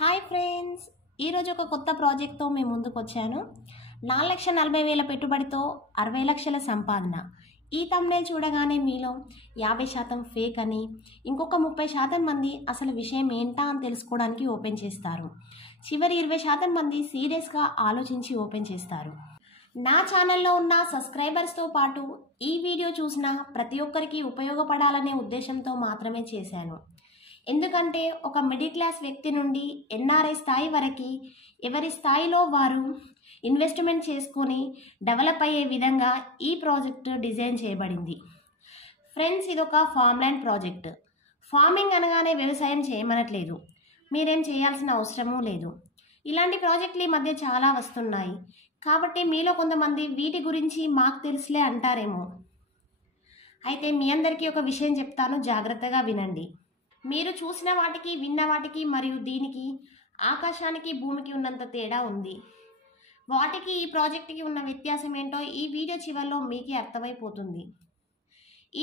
Hi friends, ఈరోజు ఒక కొత్త ప్రాజెక్ట్తో మేము ముందుకు వచ్చాను. 4,40,000 పెట్టుబడితో 60 లక్షల సంపాదన. ఈ థంబ్నెయిల్ చూడగానే మీలో 50% ఫేక్ అని, ఇంకొక 30% మంది అసలు విషయం ఏంటా అని తెలుసుకోవడానికి ఓపెన్ చేస్తారు. చివరి 20% మంది సీరియస్గా ఆలోచించి ఓపెన్ చేస్తారు. నా ఛానల్లో ఉన్న సబ్స్క్రైబర్స్తో పాటు ఈ వీడియో చూసిన ప్రతి ఒక్కరికి ఉపయోగపడాలనే ఉద్దేశంతో మాత్రమే చేశాను. ఎందుకంటే ఒక మిడిల్ క్లాస్ వ్యక్తి నుండి ఎన్ఆర్ఐ స్థాయి వరకు ఎవరి స్థాయిలో వారు ఇన్వెస్ట్మెంట్ చేసుకొని డెవలప్ అయ్యే విధంగా ఈ ప్రాజెక్ట్ డిజైన్ చేయబడింది. ఫ్రెండ్స్, ఇది ఒక ఫామ్ ల్యాండ్ ప్రాజెక్ట్. ఫార్మింగ్ అనగానే వ్యవసాయం చేయమనట్లేదు, మీరేం చేయాల్సిన అవసరమూ లేదు. ఇలాంటి ప్రాజెక్టులు ఈ మధ్య చాలా వస్తున్నాయి. కాబట్టి మీలో కొంతమంది వీటి గురించి మాకు తెలుసులే అంటారేమో. అయితే మీ అందరికీ ఒక విషయం చెప్తాను, జాగ్రత్తగా వినండి. మీరు చూసిన వాటికి, విన్న వాటికి మరియు దీనికి ఆకాశానికి భూమికి ఉన్నంత తేడా ఉంది. వాటికి ఈ ప్రాజెక్టుకి ఉన్న వ్యత్యాసం ఏంటో ఈ వీడియో చివరిలో మీకే అర్థమైపోతుంది.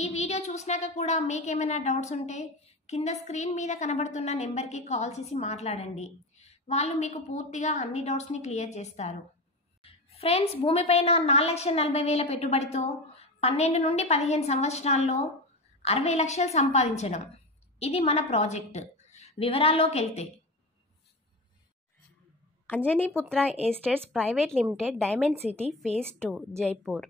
ఈ వీడియో చూసినాక కూడా మీకేమైనా డౌట్స్ ఉంటే కింద స్క్రీన్ మీద కనబడుతున్న నెంబర్కి కాల్ చేసి మాట్లాడండి. వాళ్ళు మీకు పూర్తిగా అన్ని డౌట్స్ని క్లియర్ చేస్తారు. ఫ్రెండ్స్, భూమిపైన 4,40,000 పెట్టుబడితో 12 నుండి 15 సంవత్సరాల్లో 60 లక్షలు సంపాదించడం, ఇది మన ప్రాజెక్ట్. వివరాల్లోకి వెళ్తే, Anjaniputra Estates Private Limited, Diamond City, phase 2, Jaipur.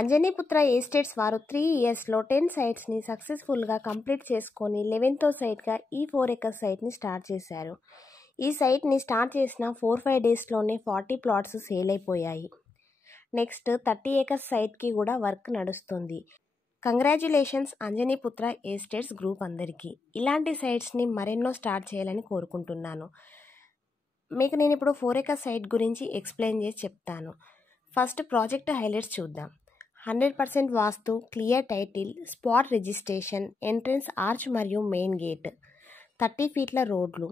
Anjaniputra Estates వారు 3 ఇయర్స్లో 10 సైట్స్ని సక్సెస్ఫుల్గా కంప్లీట్ చేసుకొని 11వ సైట్గా ఈ 4 acres సైట్ని స్టార్ట్ చేశారు. ఈ సైట్ని స్టార్ట్ చేసిన 4-5 డేస్లోనే 40 ప్లాట్స్ సేల్ అయిపోయాయి. నెక్స్ట్ 30 acres సైట్కి కూడా వర్క్ నడుస్తుంది. కంగ్రాచ్యులేషన్స్ అంజనీపుత్ర ఎస్టేట్స్ గ్రూప్ అందరికీ. ఇలాంటి సైట్స్ని మరెన్నో స్టార్ట్ చేయాలని కోరుకుంటున్నాను. మీకు నేను ఇప్పుడు 4 acres సైట్ గురించి ఎక్స్ప్లెయిన్ చేసి చెప్తాను. ఫస్ట్ ప్రాజెక్ట్ హైలైట్స్ చూద్దాం. 100% vastu, clear title, spot registration, entrance arch మరియు మెయిన్ గేట్, 30 ఫీట్ల రోడ్లు,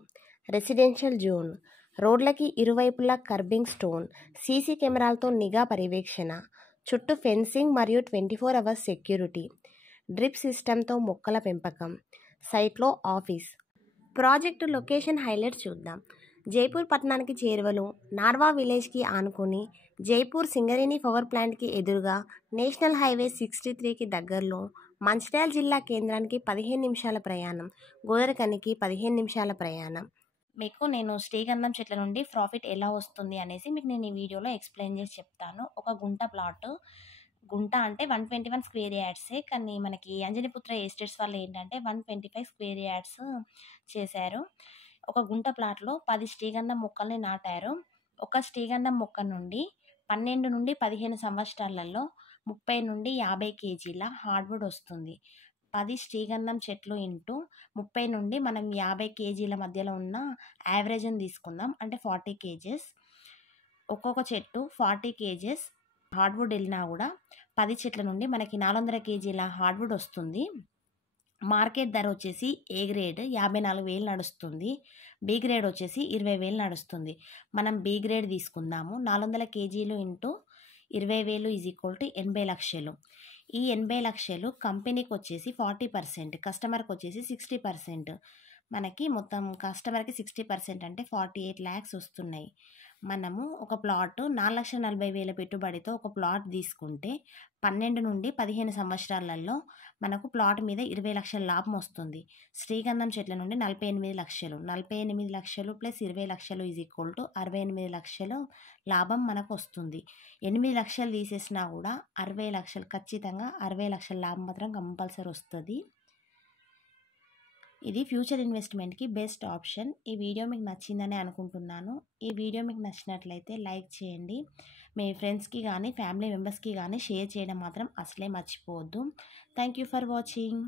రెసిడెన్షియల్ జోన్, రోడ్లకి ఇరువైపులా కర్బింగ్ స్టోన్, సీసీ కెమెరాలతో నిఘా పర్యవేక్షణ, చుట్టూ ఫెన్సింగ్ మరియు 24 hours సెక్యూరిటీ, డ్రిప్ సిస్టంతో మొక్కల పెంపకం, సైట్లో ఆఫీస్. ప్రాజెక్టు లొకేషన్ హైలైట్స్ చూద్దాం. జైపూర్ పట్టణానికి చేరువలో, నార్వా విలేజ్కి ఆనుకొని, జైపూర్ సింగరేణి పవర్ ప్లాంట్కి ఎదురుగా, నేషనల్ హైవే 63కి దగ్గరలో, మంచిర్యాల జిల్లా కేంద్రానికి 15 నిమిషాల ప్రయాణం, గోదరకనికి 15 నిమిషాల ప్రయాణం. మీకు నేను శ్రీగంధం చెట్ల నుండి ప్రాఫిట్ ఎలా వస్తుంది అనేసి మీకు నేను ఈ వీడియోలో ఎక్స్ప్లెయిన్ చేసి చెప్తాను. ఒక గుంట ప్లాట్, గుంట అంటే 121 స్క్వేర్ యార్డ్సే, కానీ మనకి అంజనీపుత్ర ఎస్టేట్స్ వాళ్ళు ఏంటంటే 125 స్క్వేర్ యార్డ్స్ చేశారు. ఒక గుంట ప్లాట్లో 10 శ్రీగంధం మొక్కల్ని నాటారు. ఒక శ్రీగంధం మొక్క నుండి 12 నుండి 15 సంవత్సరాలలో 30 నుండి 50 kgల హార్డ్వుడ్ వస్తుంది. 10 శ్రీగంధం చెట్లు ఇంటూ 30 నుండి మనం 50 kgల మధ్యలో ఉన్న యావరేజ్ని తీసుకుందాం, అంటే 40 kgs. ఒక్కొక్క చెట్టు 40 kgs హార్డ్వుడ్ వెళ్ళినా కూడా 10 చెట్ల నుండి మనకి 400 kgల హార్డ్వుడ్ వస్తుంది. మార్కెట్ ధర వచ్చేసి ఏ గ్రేడ్ 54,000 నడుస్తుంది, బి గ్రేడ్ వచ్చేసి 20,000 నడుస్తుంది. మనం బి గ్రేడ్ తీసుకుందాము. 400 kgలు ఇంటూ 20,000 = 80 లక్షలు. ఈ 80 లక్షలు కంపెనీకి వచ్చేసి 40%, కస్టమర్కి వచ్చేసి 60%. మనకి మొత్తం కస్టమర్కి 60% అంటే 48 lakhs వస్తున్నాయి. మనము ఒక ప్లాట్ 4,40,000 పెట్టుబడితో ఒక ప్లాట్ తీసుకుంటే 12 నుండి 15 సంవత్సరాలలో మనకు ప్లాట్ మీద 20 లక్షల లాభం వస్తుంది. శ్రీగంధం చెట్ల నుండి 48 లక్షలు, 48 లక్షలు ప్లస్ 20 లక్షలు = 68 లక్షలు లాభం మనకు వస్తుంది. 8 లక్షలు తీసేసినా కూడా 60 లక్షలు, ఖచ్చితంగా 60 లక్షల లాభం మాత్రం కంపల్సరీ వస్తుంది. ఇది ఫ్యూచర్ ఇన్వెస్ట్మెంట్కి బెస్ట్ ఆప్షన్. ఈ వీడియో మీకు నచ్చిందని అనుకుంటున్నాను. ఈ వీడియో మీకు నచ్చినట్లయితే లైక్ చేయండి. మీ ఫ్రెండ్స్కి కానీ ఫ్యామిలీ మెంబర్స్కి కానీ షేర్ చేయడం మాత్రం అసలే మర్చిపోవద్దు. Thank you for watching.